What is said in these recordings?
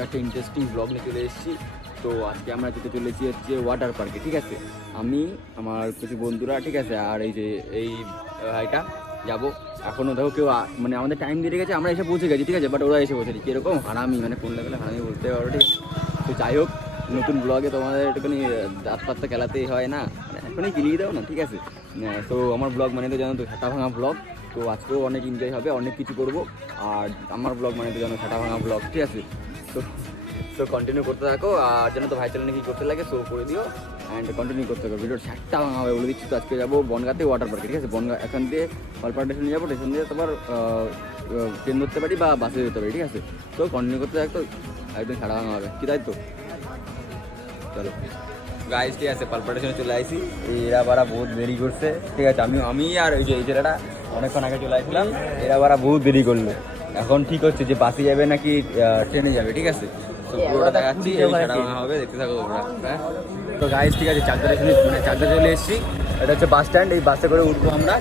একটা interesting blog নিয়ে চলে এসেছি। তো আজকে আমরা যেতে চলেছি হচ্ছে ওয়াটার পার্কে ঠিক আছে? আমি, আমার কিছু বন্ধুরা, ঠিক আছে? আর এই যে, এই ভাইটা, যাব। এখনও দেখো কেউ মানে আমাদের টাইম দিয়ে গেছে আমরা এসে পৌঁছে গেছি, ঠিক আছে? বাট ওরা এসে পৌঁছেছি কীরকম? হারামি মানে কোন লেভেলে হারামি বলতে পারো, ঠিক আছে? তো যাই হোক, নতুন ব্লগে তোমাদের একটুখানি দাঁত পাত্তা খেলাতেই হয় না? মানে এখনই গিলিয়ে দাও না, ঠিক আছে? তো আমার ব্লগ মানে তো জানো তো ছাটা ভাঙা ব্লগ তো আজকেও অনেক এনজয় হবে, অনেক কিছু করব। আর আমার ব্লগ মানে তো জানো ছাটা ভাঙা ব্লগ ঠিক আছে? তো কন্টিনিউ করতে থাকো, আর যেন তো ভাই চ্যানেলে কি করতে লাগে সো করে দিও। অ্যান্ড কন্টিনিউ করতে থাকো। ভিডিওর ছাটটা ভাঙা হবে বলে দিচ্ছি, তো আজকে যাব বনগাতে ওয়াটার পার্কে ঠিক আছে? বনগা, এখান দিয়ে কলপাড়া স্টেশনে যাব স্টেশন দিয়ে তোমার ট্রেন ধরতে পারি বা বাসে যেতে পারি, ঠিক আছে? তো কন্টিনিউ করতে থাকতো একদম ছাড়া ভাঙা হবে। কি তাই তো? চলো। গাইস ঠিক আছে পালপাটেশনে চলে আসি এরা বারা বহুত দেরি করছে, ঠিক আছে? আমি আমি আর ওই যে, এই ছেলেটা অনেকক্ষণ আগে চলে আসলাম। এরা বারা বহুত দেরি করল। এখন ঠিক হচ্ছে যে বাসে যাবে নাকি ট্রেনে যাবে ঠিক আছে? তো পুরোটা দেখাচ্ছি হবে দেখতে থাকো হ্যাঁ? তো গাইস ঠিক আছে চাকদা স্টেশনে মানে চাকদা চলে এসেছি। এটা হচ্ছে বাস স্ট্যান্ড এই বাসে করে উঠবো আমরা।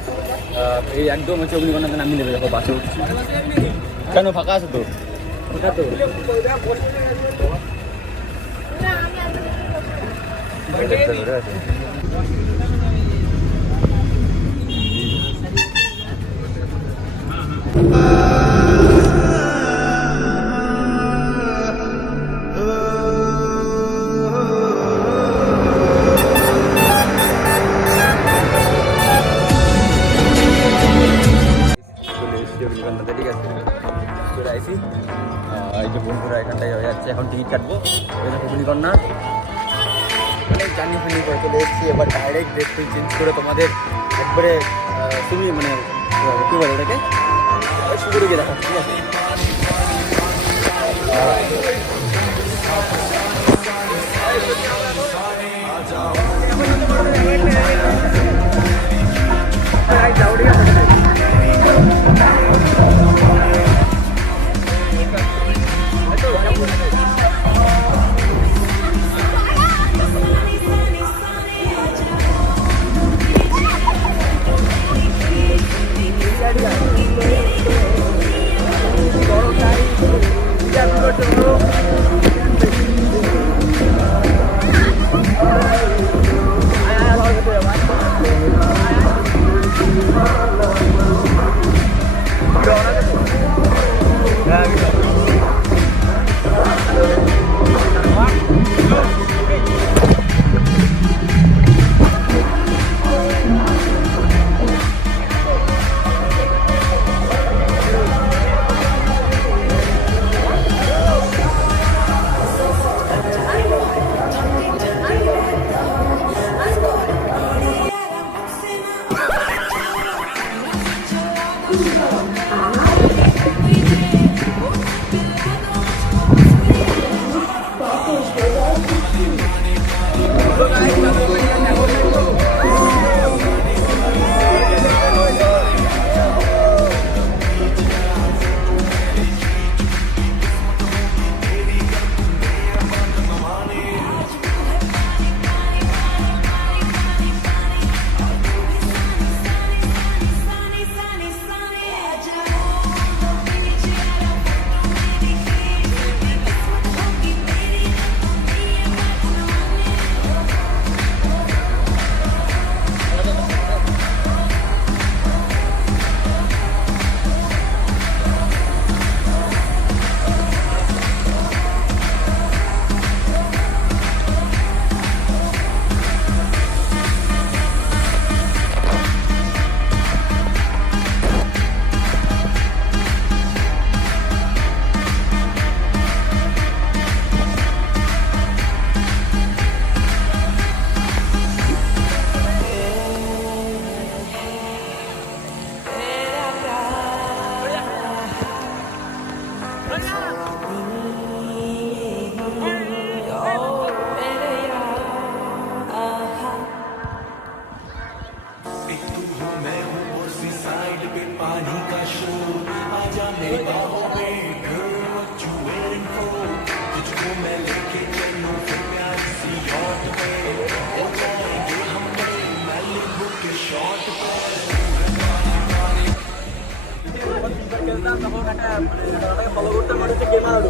এই একদম হচ্ছে অগ্নিকন্যাতে নামিয়ে দেবে দেখো বাসে উঠছি। কেন ফাঁকা আছে তো? ফাঁকা তো। চলে এসেছি অগ্নিকন্যাতে ঠিক আছে? চলে আসি এই যে বন্ধুরা, এখানটায় হয়ে যাচ্ছে। এখন টিকিট কাটবো। এই দেখো অগ্নিকন্যা অনেক জার্নি ফানি করে চলে এসেছি এবার ডাইরেক্ট ড্রেস চেঞ্জ করে তোমাদের একবারে তুমি মানে কী বলে ওটাকে শুরু গিয়ে দেখা ঠিক আছে? Let's go. पानी का शोर आजा मेरी बाहों में girl what you waiting for तुझको मैं लेके चलूं फिर प्यारी सी याcht में और जाएंगे हम बड़े मैलिबू के शॉट पर খেলতাম তখন একটা মানে ফলো করতাম ওটা হচ্ছে গেমারু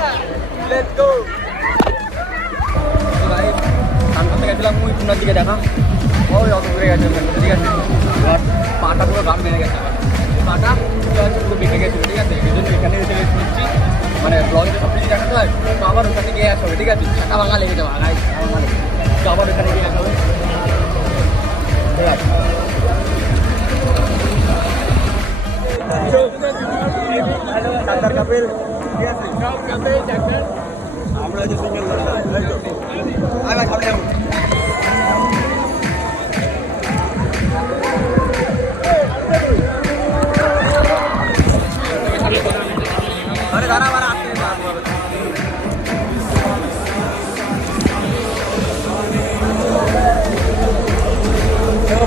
Let's go! সামনে থেকে গেছিলাম ওই কোনার দিকে দেখা ওই অত ঘুরে গেছে ঠিক আছে পাটা পুরো গাম বেড়ে গেছে পাটা পুরো বেঁকে ঠিক আছে এখানে এসে রেস্ট মানে ব্লগে সব কিছু দেখাতে হয় তো ওখানে গিয়ে আসা ঠিক আছে ভাঙা লেগে যাবে ছাকা ভাঙা গিয়ে আসা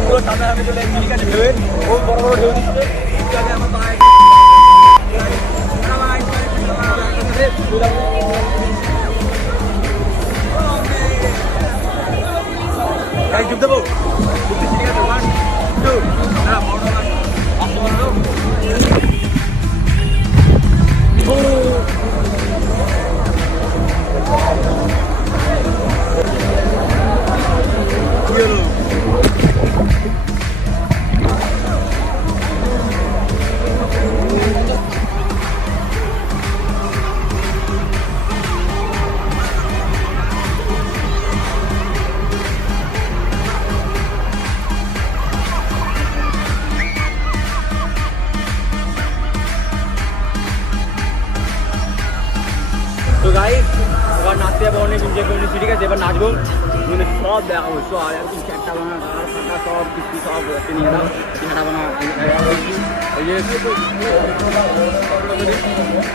পুরো সামনে আমি চলে এসেছি ঠিক আছে ঢেউয়ে খুব বড় বড় ঢেউ দিচ্ছে ডুব দেবো ঠিক আছে ওয়ান টু না বড় না আসতে বড় তো গাই এবার নাচতে যাব অনেক এনজয় করে নিচ্ছি ঠিক আছে এবার নাচবো মানে সব দেখাবো সব একদম চারটা বানা গাড় ফাটা সব কিছু সব একটু নিয়ে দাও চারটা বানা এই যে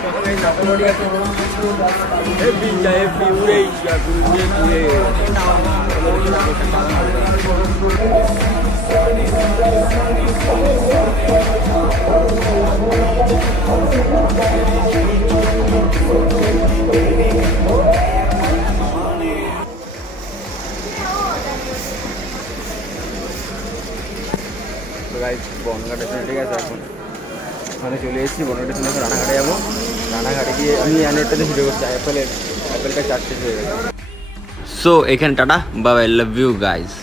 প্রথমে নাচবো ঠিক আছে হেভি যা হেভি উড়েই যা ঘুরে ঘুরে চারটা বানা ওখানে চলে এসেছি বনগা স্টেশন এখন রানাঘাটে যাব। রানাঘাটে গিয়ে আমি অ্যানেরটাতে ভিডিও করছি, অ্যাপেলের, অ্যাপেলটা চার্জ শেষ হয়ে গেছে। সো এখানে tata, bye love you guys